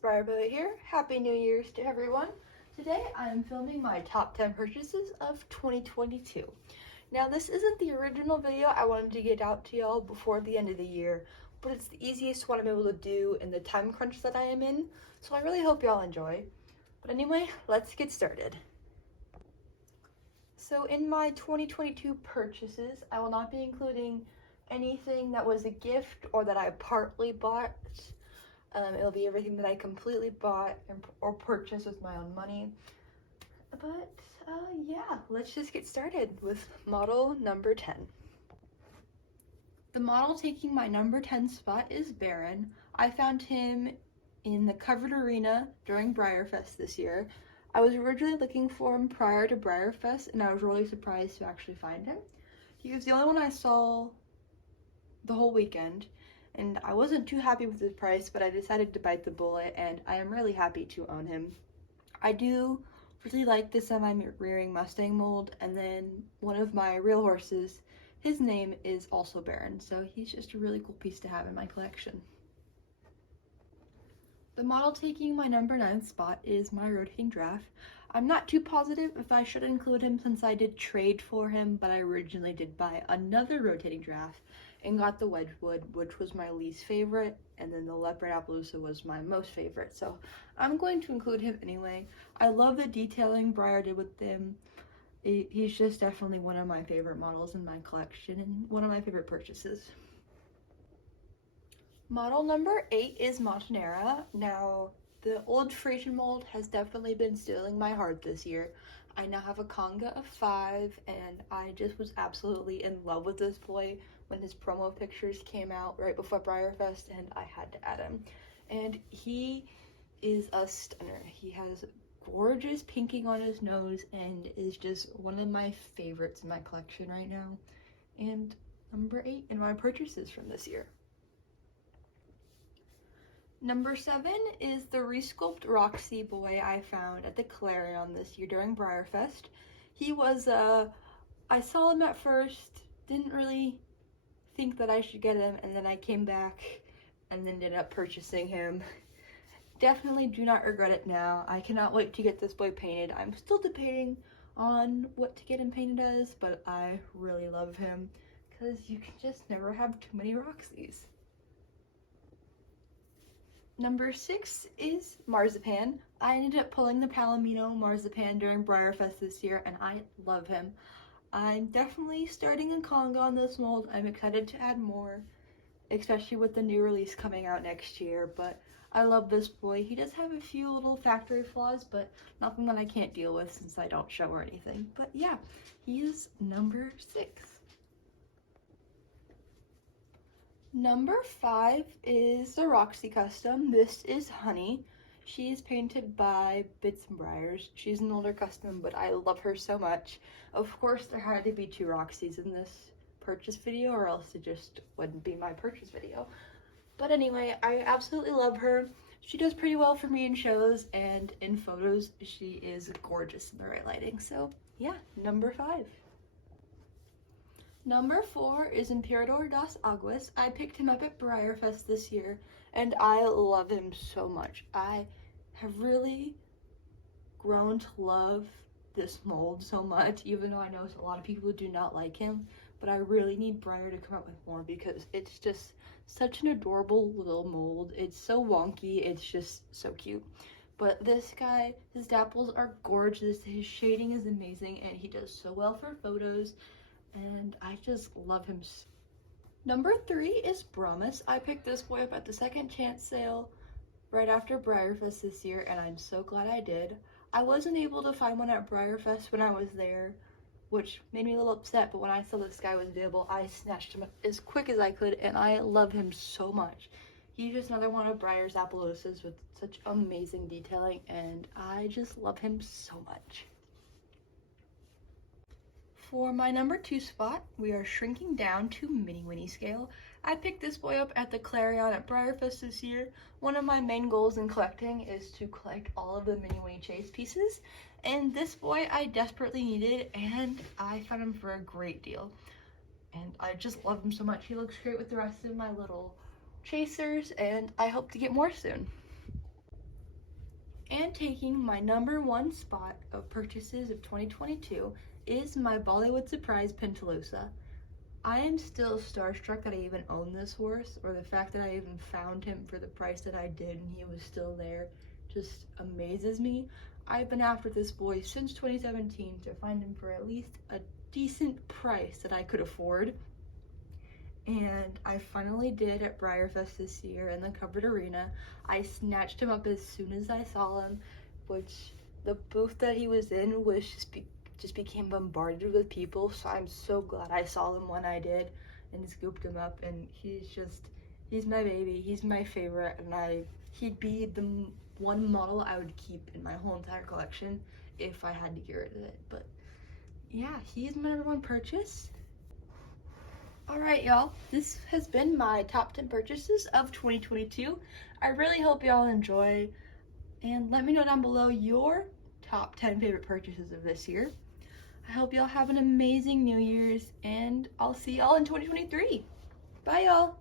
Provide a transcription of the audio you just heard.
Briar Poet here. Happy New Year's to everyone. Today I'm filming my top 10 purchases of 2022. Now this isn't the original video I wanted to get out to y'all before the end of the year, but it's the easiest one I'm able to do in the time crunch that I am in, so I really hope y'all enjoy. But anyway, let's get started. So in my 2022 purchases, I will not be including anything that was a gift or that I partly bought. It'll be everything that I completely bought or purchased with my own money. But yeah, let's just get started with model number 10. The model taking my number 10 spot is Baron. I found him in the Covered Arena during BreyerFest this year. I was originally looking for him prior to BreyerFest, and I was really surprised to actually find him. He was the only one I saw the whole weekend, and I wasn't too happy with his price, but I decided to bite the bullet, and I am really happy to own him. I do really like the semi-rearing Mustang mold, and then one of my real horses, his name is also Baron, so he's just a really cool piece to have in my collection. The model taking my number 9 spot is my rotating giraffe. I'm not too positive if I should include him since I did trade for him, but I originally did buy another rotating giraffe and got the Wedgwood, which was my least favorite, and then the Leopard Appaloosa was my most favorite, so I'm going to include him anyway. I love the detailing Breyer did with him. He's just definitely one of my favorite models in my collection and one of my favorite purchases. Model number 8 is Montanera. Now, the old Frisian mold has definitely been stealing my heart this year. I now have a Conga of 5, and I just was absolutely in love with this boy when his promo pictures came out right before BreyerFest, and I had to add him. And he is a stunner. He has gorgeous pinking on his nose and is just one of my favorites in my collection right now. And number 8 in my purchases from this year. Number 7 is the Resculpt Roxy boy I found at the Clarion this year during BreyerFest. He was, I saw him at first, didn't really think that I should get him, and then I came back and then ended up purchasing him. Definitely do not regret it now. I cannot wait to get this boy painted. I'm still debating on what to get him painted as, but I really love him because you can just never have too many Roxys. Number 6 is Marzipan. I ended up pulling the Palomino Marzipan during BreyerFest this year, and I love him. I'm definitely starting a Conga on this mold. I'm excited to add more, especially with the new release coming out next year, but I love this boy. He does have a few little factory flaws, but nothing that I can't deal with since I don't show or anything. But yeah, he is number 6. Number 5 is the Roxy Custom. This is Honey. She is painted by Bits and Briars. She's an older custom, but I love her so much. Of course, there had to be 2 Roxys in this purchase video, or else it just wouldn't be my purchase video. But anyway, I absolutely love her. She does pretty well for me in shows, and in photos, she is gorgeous in the right lighting. So yeah, number 5. Number 4 is Emperador das Aguas. I picked him up at BreyerFest this year, and I love him so much. I have really grown to love this mold so much, even though I know a lot of people who do not like him, but I really need Breyer to come up with more because it's just such an adorable little mold. It's so wonky, it's just so cute. But this guy, his dapples are gorgeous, his shading is amazing, and he does so well for photos, and I just love him. Number 3 is Brahmas. I picked this boy up at the Second Chance sale right after BreyerFest this year, and I'm so glad I did. I wasn't able to find one at BreyerFest when I was there, which made me a little upset, but when I saw this guy was available, I snatched him up as quick as I could, and I love him so much. He's just another one of Breyer's Appaloosas with such amazing detailing, and I just love him so much. For my number 2 spot, we are shrinking down to Mini Winnie scale. I picked this boy up at the Clarion at BreyerFest this year. One of my main goals in collecting is to collect all of the Mini Winnie Chase pieces, and this boy I desperately needed, and I found him for a great deal. And I just love him so much. He looks great with the rest of my little chasers, and I hope to get more soon. And taking my number one spot of purchases of 2022 is my Bollywood Surprise Pentaloosa. I am still starstruck that I even own this horse, or the fact that I even found him for the price that I did and he was still there just amazes me. I've been after this boy since 2017 to find him for at least a decent price that I could afford. And I finally did at BreyerFest this year in the covered arena. I snatched him up as soon as I saw him, which the booth that he was in was just became bombarded with people, so I'm so glad I saw him when I did and scooped him up. And he's my baby, he's my favorite, and he'd be the one model I would keep in my whole entire collection if I had to get rid of it. But yeah, he's my number one purchase. Alright y'all, this has been my top 10 purchases of 2022. I really hope y'all enjoy, and let me know down below your top 10 favorite purchases of this year. I hope y'all have an amazing New Year's, and I'll see y'all in 2023. Bye y'all!